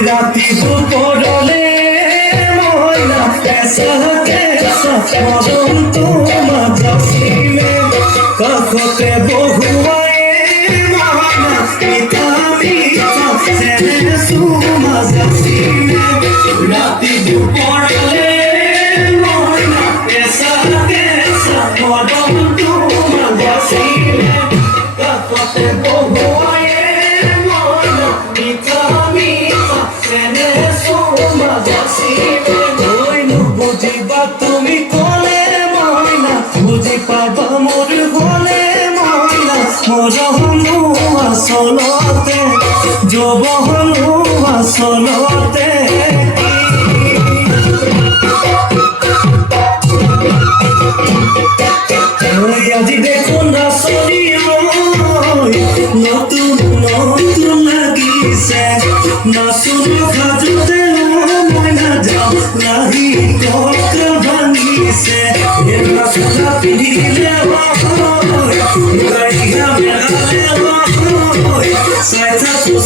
राती दुपहरे मयना कैसा कैसा मदन তোমার জসিমে কখতে বহুয়ায়ে ময়না মিঠা মিঠা সেনে সুমা জসিমে রাতি দুপহরে ময়না कैसा कैसा মদন তোমার জসিমে কখতে বহুয়ায়ে ময়না মিঠা মিঠা সেনে সুমা জসিমে হইনু বুঝিবা তুমি কোলে ময়না বুঝি পাবা মোর হলে ময়না মোর হনু আসলতে যবহনু আসলতে আজি দেখুন রাসলি নতুন নতুন লাগিছে নাচুন খাজতে ময়না যাও লাহি ককা ভাঙিছে নাচুনা পিন্ধিলে গাড়িয়া বেড়ালে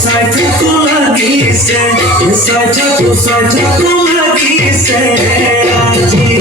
চাই থাকো লাগিছে চাই থাকো লাগিছে আজি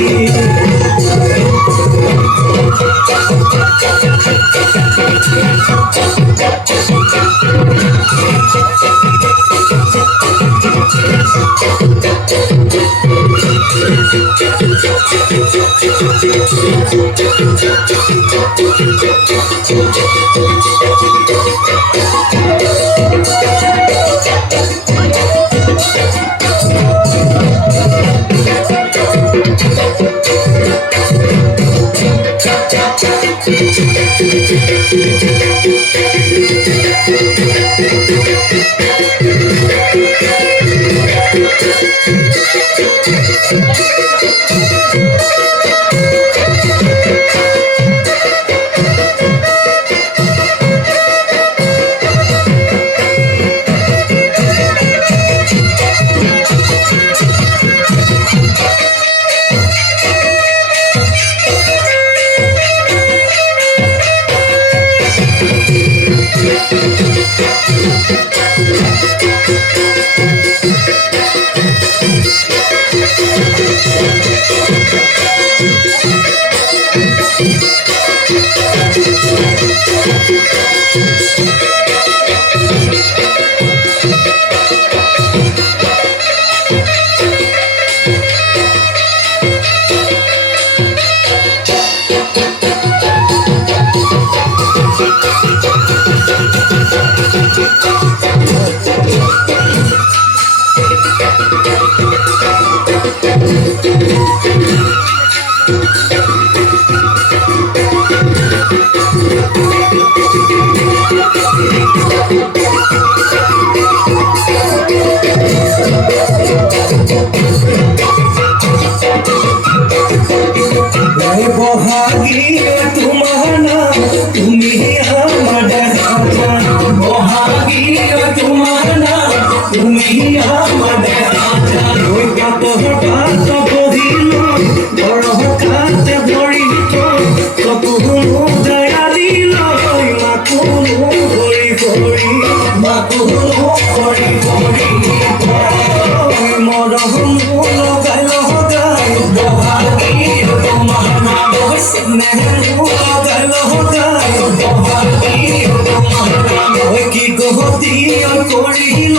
দিয় করিল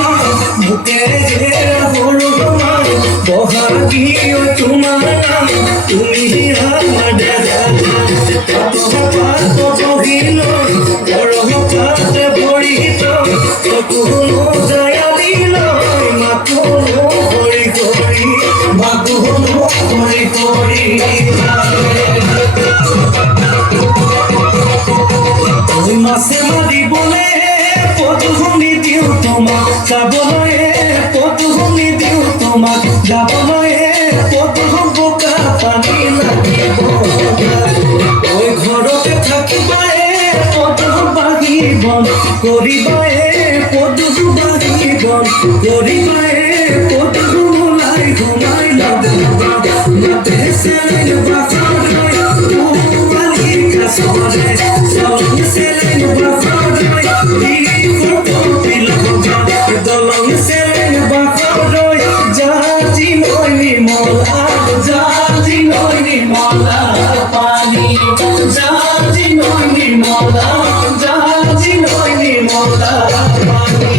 বুকে হলো তোমার বহাগিও তোমার নাম তুমি আমার দাদা বহিল গরহপাতে ভরিত কোনো দয়া দিল মাকুনো হরি হরি মাকুনো হরি হরি ওই মাসে মারি বলে পদভূমি দিও তোমার যাবলে পদভূমি দিও তোমার যাবলে পদভূম বোকা পানি লাগিব ওই ঘৰতে থাকিবায়ে পদভূম বাহিবন কৰিবায়ে পদভূম বাহিবন কৰিবায়ে পদভূম ওলাই ঘুমাই নাতে চেলেন বাখাৰৈ তোমালি কাছৰে চাউল চেলেন বাখাৰৈ দলং চেলেন বাখাৰৈ জাজি নৈনি মলা জাজি নৈনি মলা পানী জাজি নৈনি মলা জাজি নৈনি মলা পানী